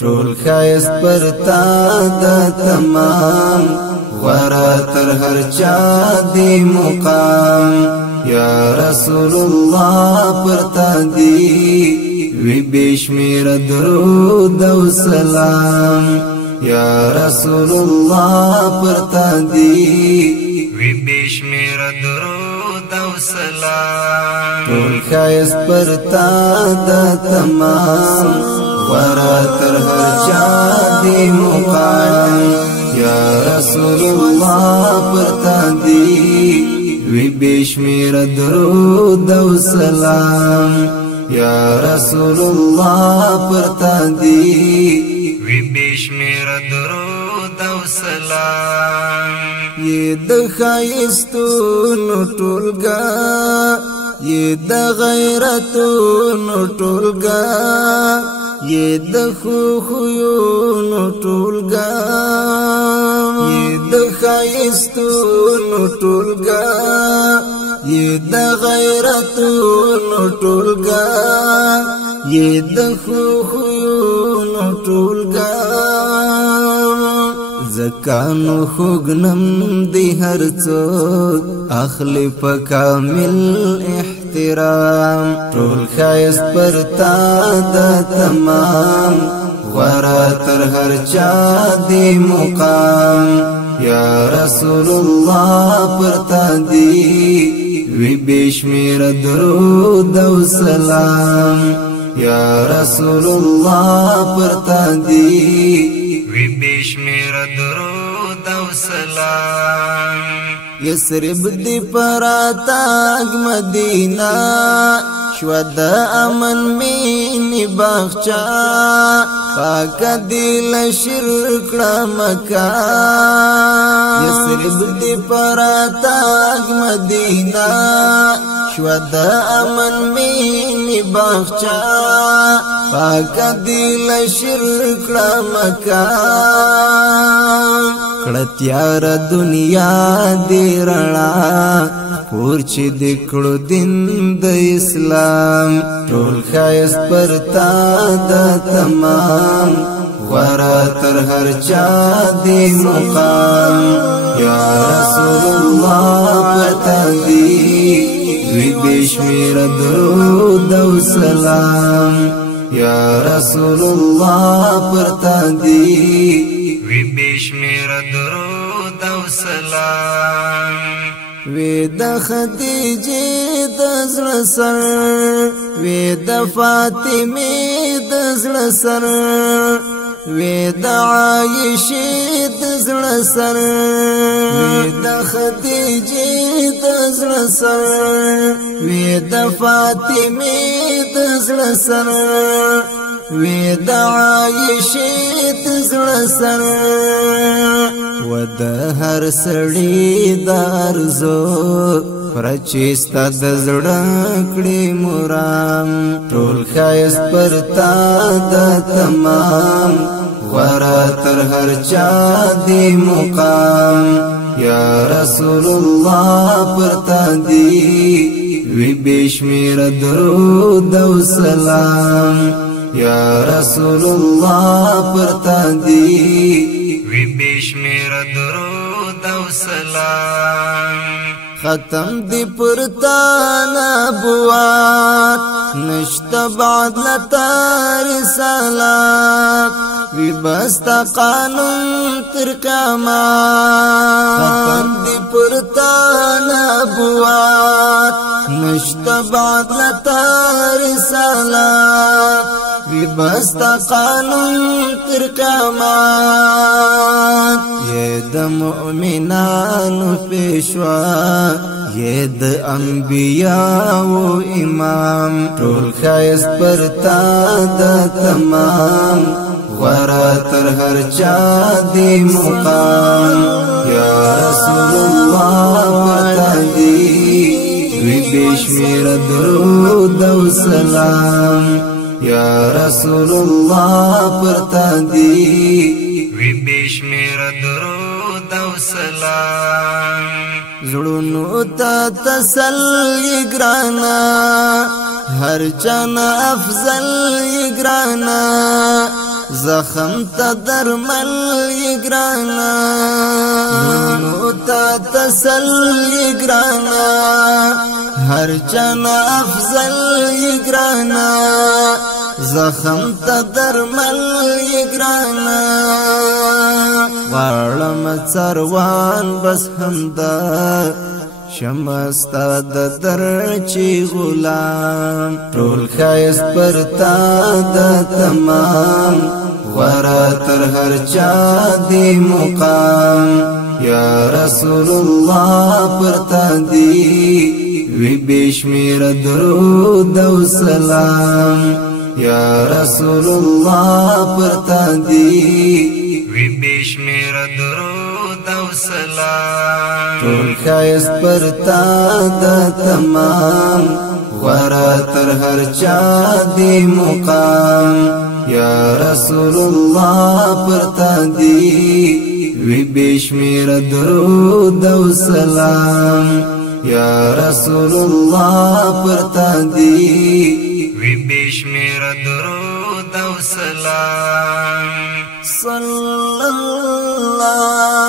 ټول خایست پر تا د تمام غورا تر هر چا دی مقام یا رسول الله پر تا دی وی بشمیر درود و سلام یا رسول الله پر تا دی وی بشمیر درود و سلام ټول خایست پر تا د تمام غورا تر هر چا دی مقام یا رسول الله پر تا دی وی بشمیر درود و سلام یا رسول الله پر تا دی وی بشمیر درود و سلام یہ د خایستونو ټولګه یہ د غیرتونو ټولګه یہ د خوخیونو ټولګه یہ د خایستونو ټولګه یہ د غیرتونو ټولګه یہ د خوخیونو ټولګه زکانو خوګنم دی هر څوک اخلی په کامل احترام ټول خایست پر تا د تمام غورا تر هر چا دی مقام یا رسول الله پر تا دی وی بشمیر درود و سلام یا رسول الله پر تا دی وی بشمیر درود و سلام یسرب دی پراتاگ مدینہ شود امن مینی باغچا پاک دل شرکڑا مکا یسرب دی پراتاگ مدینہ شود امن مینی باغچا پاک دل شرکڑا مکا کڑتیار دنیا دی رڼا پورچ دکړو دین د اسلام ټول خایست پر تا د تمام غورا تر هر چا دی مقام یا رسول الله پر تا دی وی بشمیر درود و سلام یا رسول الله پر تا دی وی بشمیر درود و سلام وی د خدیجه د زړه سر وی د فاطمه د زړه سر وی د عائشه د زړه سر وی د خدیجه د زړه سر وی د فاطمه د زړه سر وی د عائشه د زړه سر و د هر سړی دارزو پرچستا د زړه کړي مرام ټول خایست پر تا د تمام غورا تر هر چا دی مقام یا رسول الله پر تا دی وی بشمیر درود و سلام یا رسول الله پر تا دی وی بشمیر درود و سلام ختم دی پر تا نبوات نشتا بعد لتا رسالات وی بستا قانون تر قیامت ختم دی پر تا نبوات نشتا بعد لتا رسالات وی بستا قانون تر قیامت یہ د مؤمنانو پیشوا یہ د انبیاء و امام ټول خایست پر تا د تمام غورا تر هر چا دی مقام یا رسول الله پر تا دی وی بشمیر درود و سلام یا رسول الله پر تا دی وی بشمیر درود و سلام زړونو ته تسلی ګرانا هر چا افضل ګرانا زخم تا درمل یگرانا نو تا تسل یگرانا هر چنا افضل یگرانا زخم تا درمل یگرانا غړم څروان بس همدا شمستا د درچی غلام ټول خایست پر تا د تمام ورا تر هر چا دی مقام یا رسول الله پر تا دی وی بشمیر درود و سلام یا رسول الله پر تا دی وی بشمیر درود و سلام ټول خایست پر تا د تمام ورا تر هر چا دی مقام یا رسول الله پر تا دی وی بشمیر درود و سلام یا رسول الله پر تا دی وی بشمیر درود و سلام صلی الله